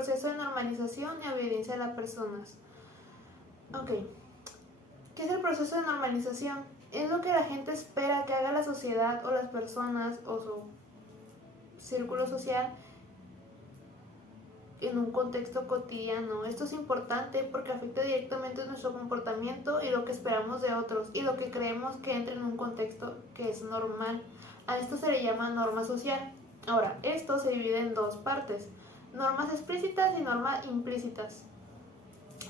proceso de normalización y obediencia de las personas. Ok, ¿qué es el proceso de normalización? Es lo que la gente espera que haga la sociedad o las personas o su círculo social en un contexto cotidiano. Esto es importante porque afecta directamente nuestro comportamiento y lo que esperamos de otros y lo que creemos que entra en un contexto que es normal. A esto se le llama norma social. Ahora, esto se divide en dos partes: normas explícitas y normas implícitas.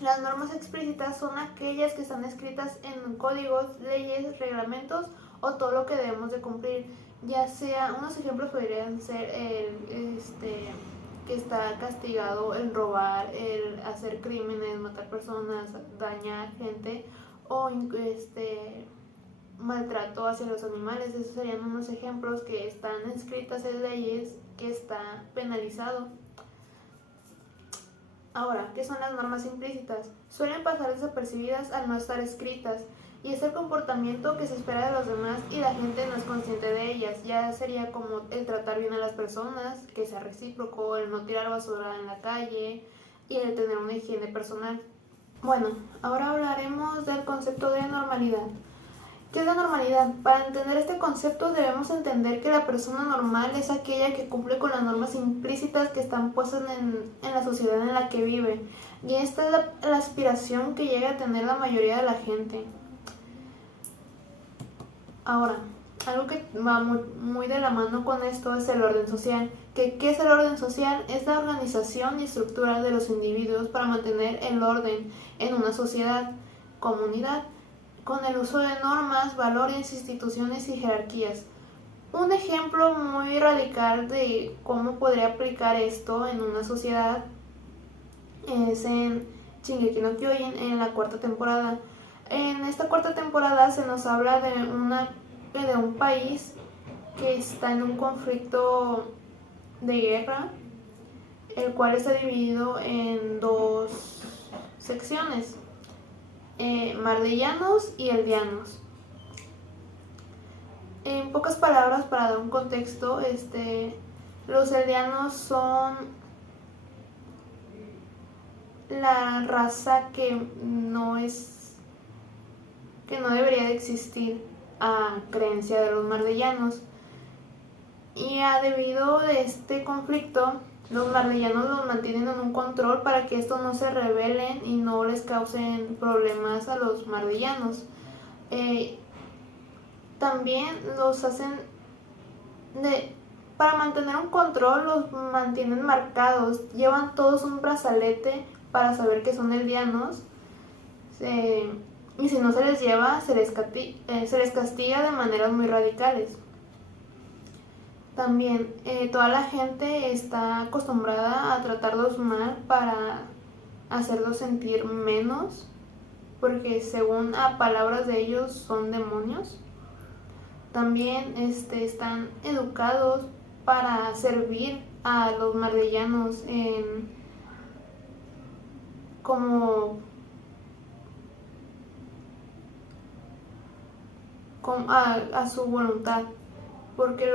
Las normas explícitas son aquellas que están escritas en códigos, leyes, reglamentos o todo lo que debemos de cumplir. Ya sea, unos ejemplos podrían ser que está castigado el robar, el hacer crímenes, matar personas, dañar gente o maltrato hacia los animales. Esos serían unos ejemplos que están escritas en leyes, que está penalizado. Ahora, ¿qué son las normas implícitas? Suelen pasar desapercibidas al no estar escritas, y es el comportamiento que se espera de los demás y la gente no es consciente de ellas. Ya sería como el tratar bien a las personas, que sea recíproco, el no tirar basura en la calle y el tener una higiene personal. Bueno, ahora hablaremos del concepto de normalidad. ¿Qué es la normalidad? Para entender este concepto debemos entender que la persona normal es aquella que cumple con las normas implícitas que están puestas en la sociedad en la que vive. Y esta es la aspiración que llega a tener la mayoría de la gente. Ahora, algo que va muy de la mano con esto es el orden social. ¿Qué es el orden social? Es la organización y estructura de los individuos para mantener el orden en una sociedad, comunidad, con el uso de normas, valores, instituciones y jerarquías. Un ejemplo muy radical de cómo podría aplicar esto en una sociedad es en Shingeki no Kyojin, en la cuarta temporada. En esta cuarta temporada se nos habla de un país que está en un conflicto de guerra, el cual está dividido en dos secciones: Mardillanos y Eldianos. En pocas palabras, para dar un contexto, los Eldianos son la raza que no debería de existir a creencia de los mardillanos. Y debido a este conflicto, los mardillanos los mantienen en un control para que estos no se rebelen y no les causen problemas a los mardillanos. También los hacen para mantener un control, los mantienen marcados, llevan todos un brazalete para saber que son eldianos, y si no se les lleva, se les castiga de maneras muy radicales. También toda la gente está acostumbrada a tratarlos mal para hacerlos sentir menos, porque según a palabras de ellos son demonios. También están educados para servir a los mardillanos como a su voluntad, porque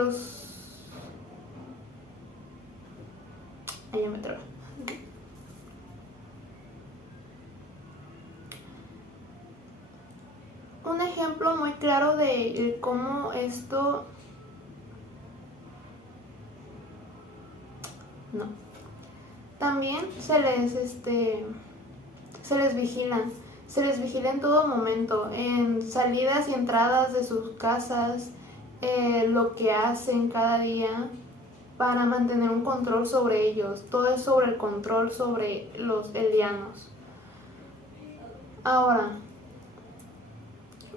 ahí me traba. Un ejemplo muy claro de cómo esto no. También se les vigila. Se les vigila en todo momento, en salidas y entradas de sus casas, lo que hacen cada día para mantener un control sobre ellos. Todo es sobre el control sobre los eldianos. Ahora,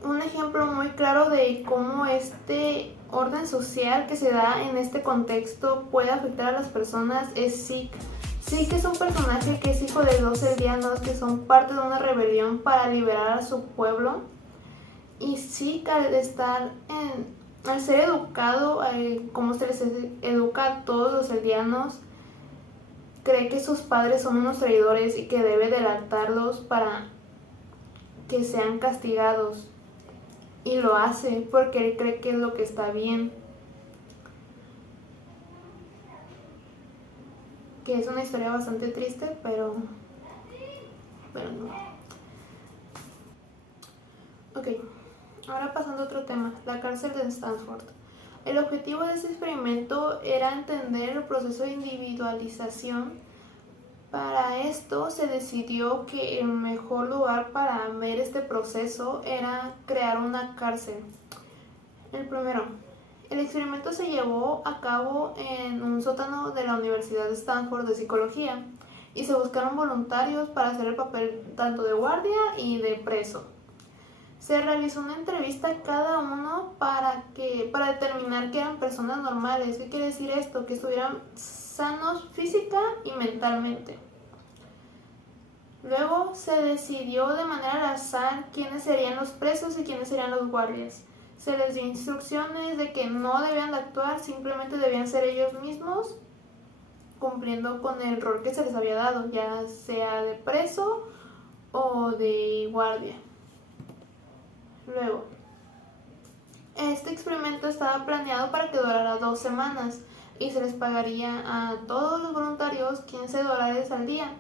un ejemplo muy claro de cómo este orden social que se da en este contexto puede afectar a las personas es Zeke. Zeke es un personaje que es hijo de dos eldianos que son parte de una rebelión para liberar a su pueblo. Y Zeke, al ser educado, como se les educa a todos los eldianos, cree que sus padres son unos traidores y que debe delatarlos para que sean castigados. Y lo hace porque él cree que es lo que está bien. que es una historia bastante triste, pero no. Ok, ahora pasando a otro tema, la cárcel de Stanford. El objetivo de este experimento era entender el proceso de individualización. Para esto se decidió que el mejor lugar para ver este proceso era crear una cárcel. El primero, el experimento se llevó a cabo en un sótano de la Universidad de Stanford de Psicología y se buscaron voluntarios para hacer el papel tanto de guardia y de preso. Se realizó una entrevista a cada uno para determinar que eran personas normales. ¿Qué quiere decir esto? Que estuvieran sanos física y mentalmente. Luego se decidió de manera al azar quiénes serían los presos y quiénes serían los guardias. Se les dio instrucciones de que no debían de actuar, simplemente debían ser ellos mismos, cumpliendo con el rol que se les había dado, ya sea de preso o de guardia. Luego, este experimento estaba planeado para que durara 2 semanas y se les pagaría a todos los voluntarios $15 al día.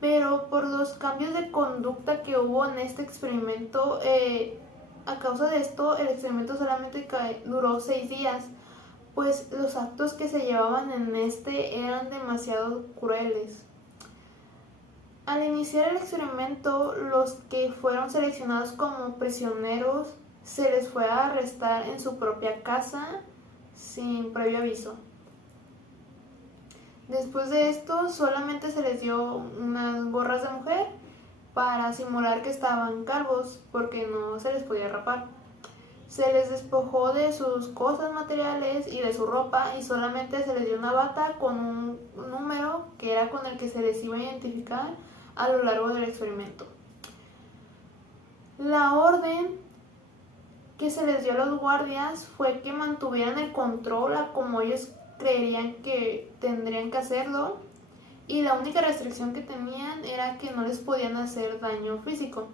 Pero por los cambios de conducta que hubo en este experimento, a causa de esto, el experimento solamente duró 6 días, pues los actos que se llevaban en este eran demasiado crueles. Al iniciar el experimento, los que fueron seleccionados como prisioneros se les fue a arrestar en su propia casa sin previo aviso. Después de esto, solamente se les dio unas gorras de mujer para simular que estaban calvos porque no se les podía rapar. Se les despojó de sus cosas materiales y de su ropa y solamente se les dio una bata con un número que era con el que se les iba a identificar a lo largo del experimento. La orden que se les dio a los guardias fue que mantuvieran el control a como ellos creerían que tendrían que hacerlo, y la única restricción que tenían era que no les podían hacer daño físico.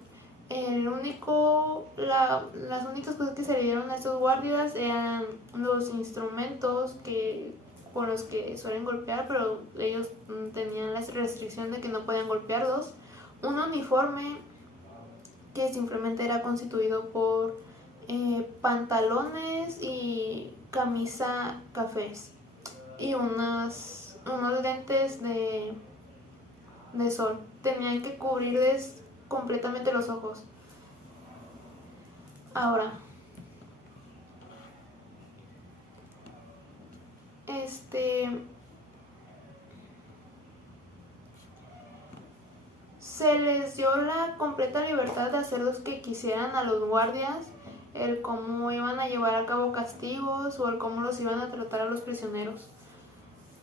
Las únicas cosas que se le dieron a estos guardias eran los instrumentos con los que suelen golpear, pero ellos tenían la restricción de que no podían golpearlos, un uniforme que simplemente era constituido por pantalones y camisa cafés y unos lentes de sol. Tenían que cubrirles completamente los ojos. Ahora, se les dio la completa libertad de hacer lo que quisieran a los guardias, el cómo iban a llevar a cabo castigos o el cómo los iban a tratar a los prisioneros.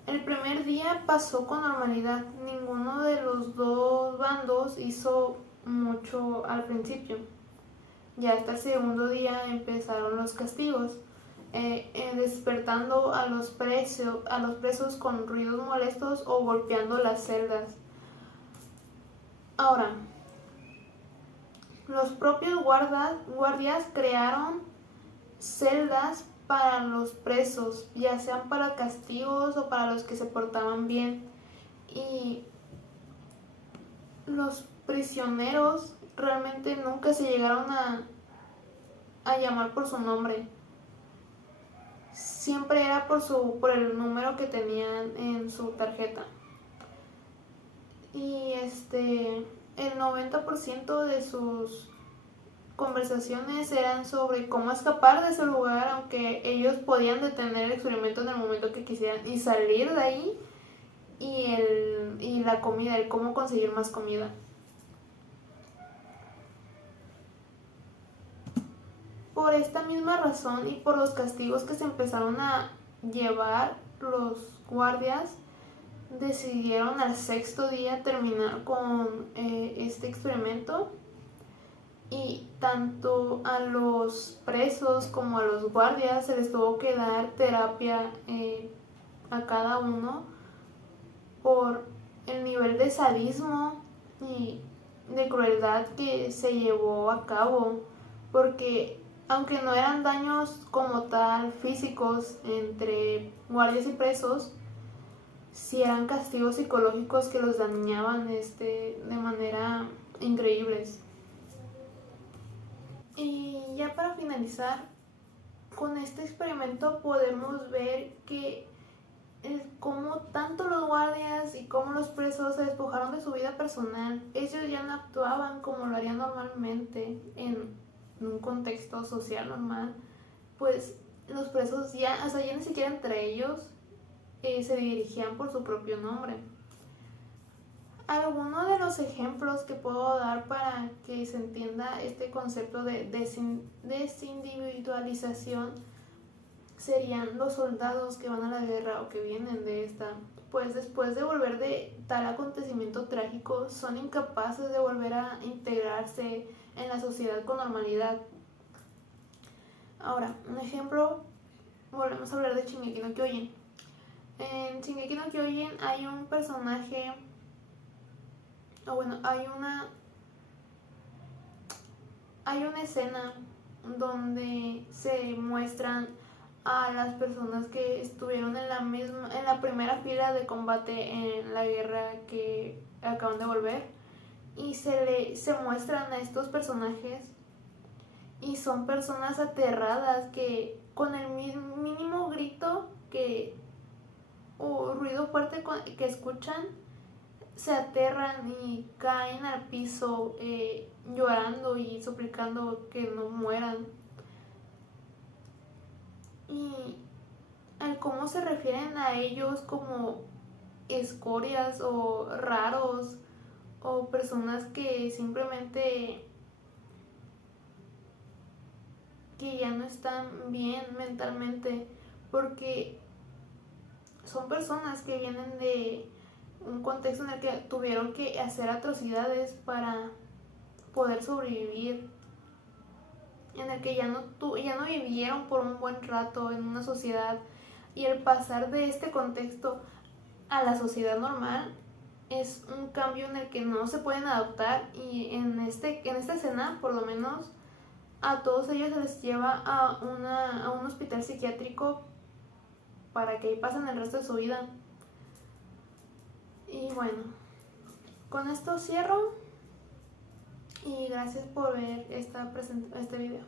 El primer día pasó con normalidad. Ninguno de los dos bandos hizo mucho al principio. Ya hasta el segundo día empezaron los castigos, despertando a los presos con ruidos molestos o golpeando las celdas. Ahora, los propios guardias crearon celdas para los presos, ya sean para castigos o para los que se portaban bien. Y los prisioneros realmente nunca se llegaron a llamar por su nombre. Siempre era por el número que tenían en su tarjeta. Y el 90% de sus conversaciones eran sobre cómo escapar de ese lugar, aunque ellos podían detener el experimento en el momento que quisieran y salir de ahí, y la comida, el cómo conseguir más comida. Por esta misma razón y por los castigos que se empezaron a llevar, los guardias decidieron al 6º día terminar con este experimento, y tanto a los presos como a los guardias se les tuvo que dar terapia a cada uno por el nivel de sadismo y de crueldad que se llevó a cabo, porque aunque no eran daños como tal físicos entre guardias y presos, si eran castigos psicológicos que los dañaban de manera increíbles. Y ya para finalizar, con este experimento podemos ver que como tanto los guardias y como los presos se despojaron de su vida personal, ellos ya no actuaban como lo harían normalmente en un contexto social normal, pues los presos ya, o sea, ya ni siquiera entre ellos se dirigían por su propio nombre. Algunos de los ejemplos que puedo dar para que se entienda este concepto de desindividualización serían los soldados que van a la guerra o que vienen de esta. Pues después de volver de tal acontecimiento trágico, son incapaces de volver a integrarse en la sociedad con normalidad. Ahora, un ejemplo, volvemos a hablar de Shingeki no Kyojin. En Shingeki no Kyojin hay un personaje, o bueno, hay una escena donde se muestran a las personas que estuvieron en la primera fila de combate en la guerra que acaban de volver, y se muestran a estos personajes y son personas aterradas que con el mínimo grito o ruido fuerte que escuchan se aterran y caen al piso llorando y suplicando que no mueran. Y al cómo se refieren a ellos como escorias o raros o personas que simplemente que ya no están bien mentalmente, porque son personas que vienen de un contexto en el que tuvieron que hacer atrocidades para poder sobrevivir, en el que ya no vivieron por un buen rato en una sociedad, y el pasar de este contexto a la sociedad normal es un cambio en el que no se pueden adaptar. Y en esta escena, por lo menos, a todos ellos se les lleva a un hospital psiquiátrico para que ahí pasen el resto de su vida. Y bueno, con esto cierro y gracias por ver este video.